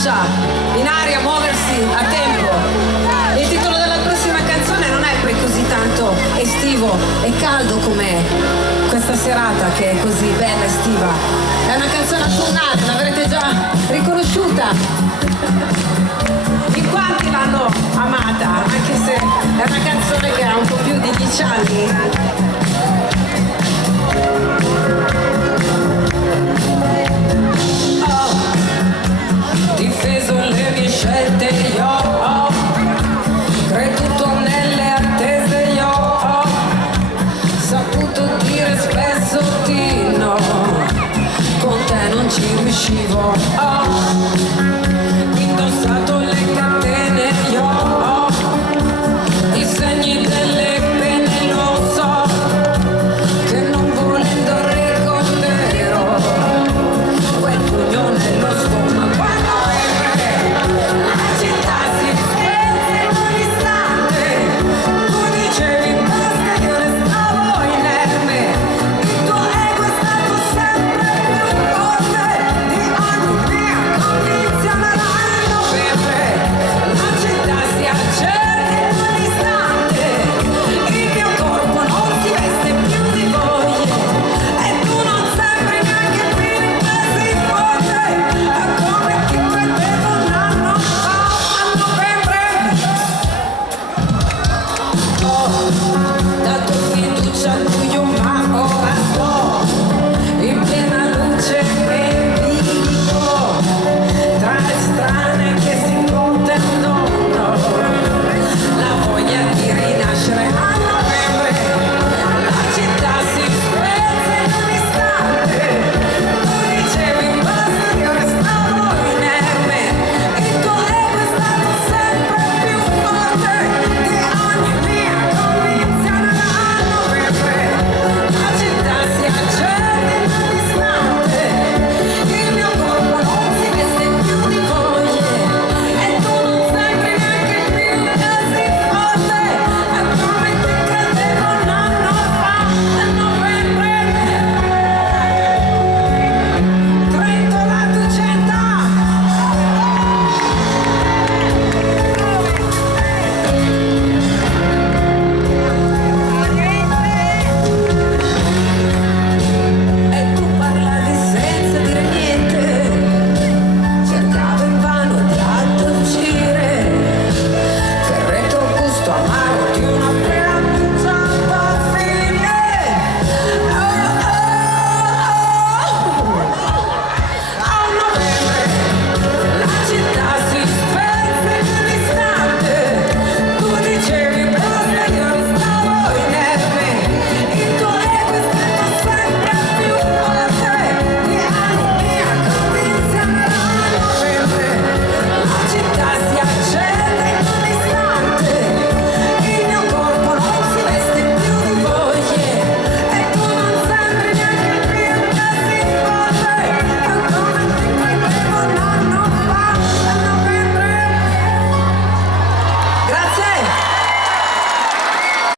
braccia in aria, muoversi a tempo. Il titolo della prossima canzone non è poi così tanto estivo e caldo come questa serata che è così bella estiva. È una canzone autunnale, l'avrete già riconosciuta. In quanti l'hanno amata, anche se è una canzone che ha un po' più di 10 anni.